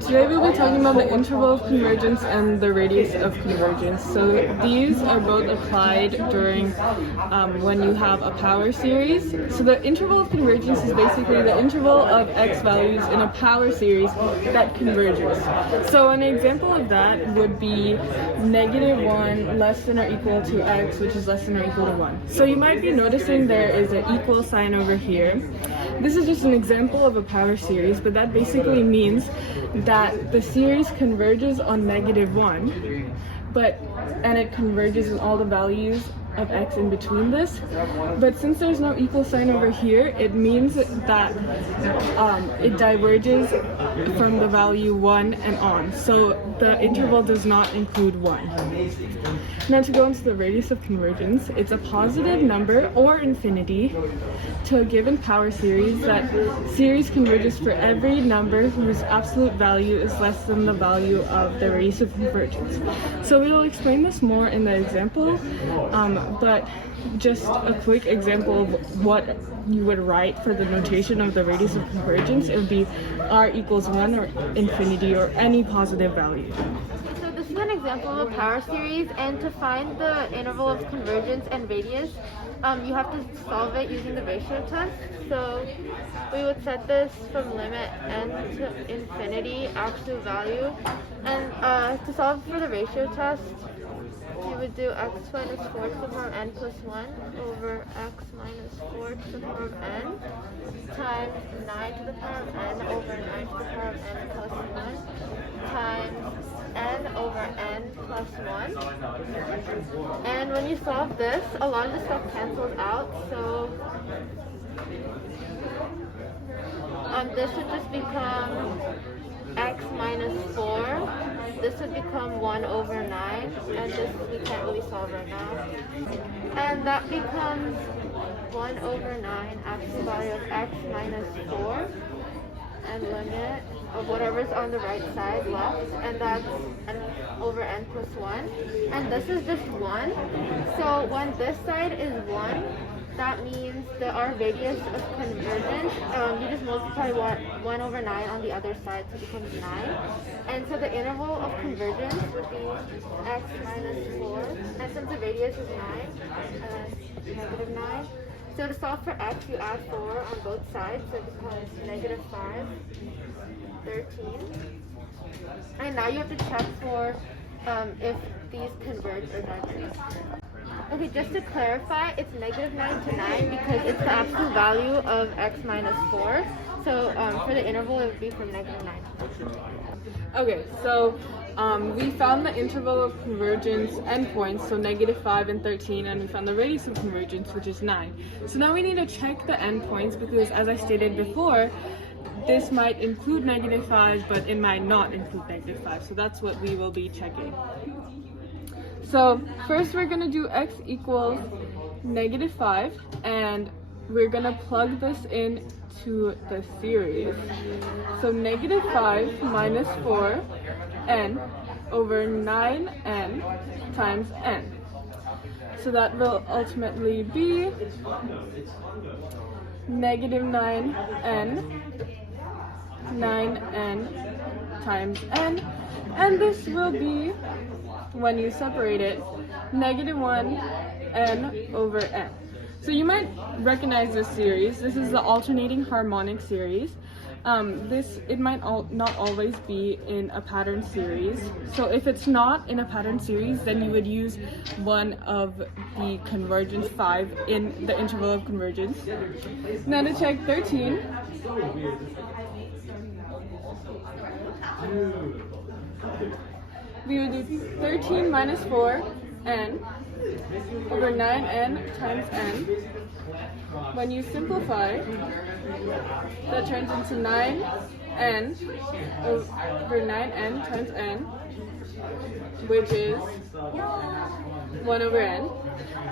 today we'll be talking about the interval of convergence and the radius of convergence. So these are both applied during when you have a power series. So the interval of convergence is basically the interval of x values in a power series that converges. So an example of that would be -1 less than or equal to x, which is less than or equal to 1. So you might be noticing there is an equal sign over here. This is just an example of a power series, but that basically means that the series converges on -1, and it converges in all the values of x in between this. But since there's no equal sign over here, it means that it diverges from the value 1 and on. So the interval does not include 1. Now to go into the radius of convergence, it's a positive number or infinity to a given power series. That series converges for every number whose absolute value is less than the value of the radius of convergence. So we will explain this more in the example, but just a quick example of what you would write for the notation of the radius of convergence. It would be r equals 1 or infinity or any positive value. So this is an example of a power series, and to find the interval of convergence and radius, you have to solve it using the ratio test. So we would set this from limit n to infinity absolute value, and to solve for the ratio test, you would do x minus 4 to the power of n plus 1 over x minus 4 to the power of n times 9 to the power of n over 9 to the power of n plus 1 times n over n plus 1. And when you solve this, a lot of the stuff cancels out, so this would just become x minus 4. This would become 1 over 9, and this we can't really solve right now. And that becomes 1 over 9 absolute value of x minus 4 and limit of whatever's on the right side left, and that's n over n plus 1. And this is just 1. So when this side is 1, that means that our radius of convergence, you just multiply 1 over 9 on the other side, so it becomes 9. And so the interval of convergence would be x minus 4. And since the radius is 9, -9. So to solve for x, you add 4 on both sides, so it becomes -5, 13. And now you have to check for if these converge or diverge. Okay, just to clarify, it's -9 to 9 because it's the absolute value of x minus 4. So for the interval, it would be from -9 to 13. Okay, so we found the interval of convergence endpoints, so -5 and 13, and we found the radius of convergence, which is 9. So now we need to check the endpoints because, as I stated before, this might include -5, but it might not include -5. So that's what we will be checking. So first we're going to do x equals -5, and we're going to plug this in to the series. So -5 minus 4n over 9n times n. So that will ultimately be -9n 9n times n, and this will be, when you separate it, -1n over n. So you might recognize this series. This is the alternating harmonic series. It might not always be in a pattern series. So if it's not in a pattern series, then you would use one of the convergence 5 in the interval of convergence. Now to check 13. We would do 13 minus 4n over 9n times n. When you simplify, that turns into 9n over 9n times n, which is 1 over n.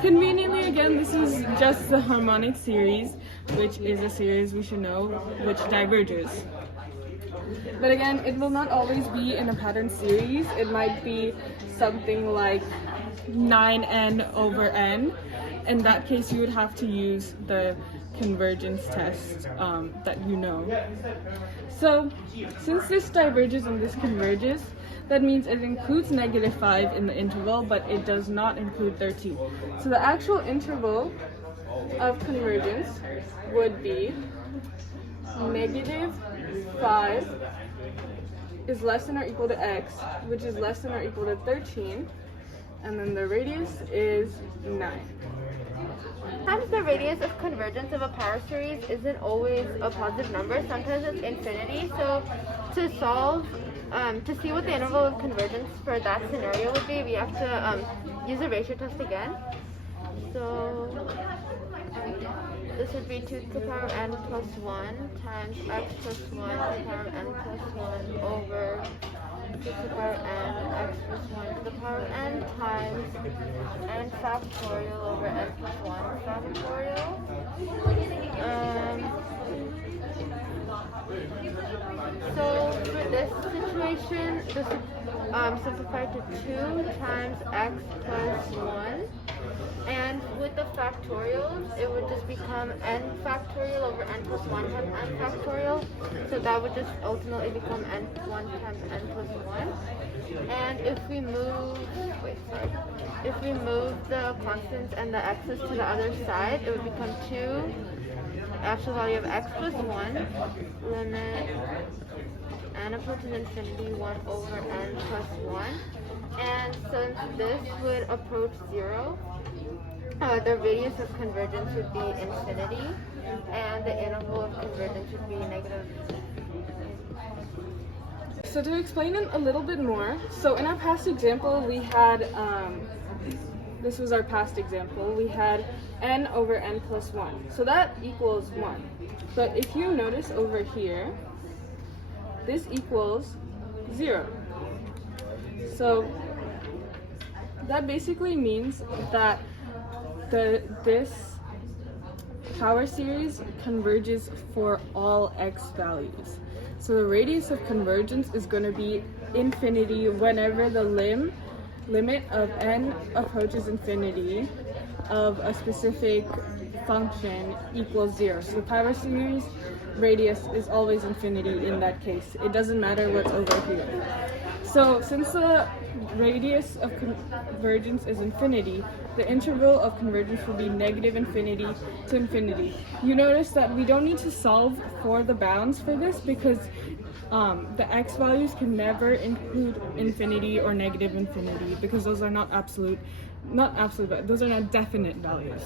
Conveniently, again, this is just the harmonic series, which is a series we should know which diverges. But again, it will not always be in a pattern series. It might be something like 9n over n. In that case, you would have to use the convergence test that you know. So since this diverges and this converges, that means it includes -5 in the interval, but it does not include 13. So the actual interval of convergence would be -5 is less than or equal to x, which is less than or equal to 13, and then the radius is 9. Sometimes the radius of convergence of a power series isn't always a positive number. Sometimes it's infinity. So to solve, to see what the interval of convergence for that scenario would be, we have to use a ratio test again. So this would be 2 to the power n plus 1 times x plus 1 to the power n plus 1 over 2 to the power n x plus 1 to the power n times n factorial over n plus 1 factorial. So for this situation, this would simplify to 2 times x plus 1. And with the factorials, it would just become n factorial over n plus 1 times n factorial. So that would just ultimately become n1 times n plus 1. And if we move, if we move the constants and the x's to the other side, it would become 2 actual value of x plus 1 limit n approaches infinity 1 over n plus 1. And since this would approach 0, the radius of convergence would be infinity, and the interval of convergence would be negative. So to explain it a little bit more, so in our past example, we had, this was our past example, we had n over n plus 1. So that equals 1. But if you notice over here, this equals 0. So that basically means that this power series converges for all x values. So the radius of convergence is going to be infinity whenever the limit of n approaches infinity of a specific function equals 0. So the power series radius is always infinity in that case. It doesn't matter what's over here. So since the radius of convergence is infinity, the interval of convergence will be -infinity to infinity. You notice that we don't need to solve for the bounds for this because the x values can never include infinity or -infinity because those are not absolute, but those are not definite values.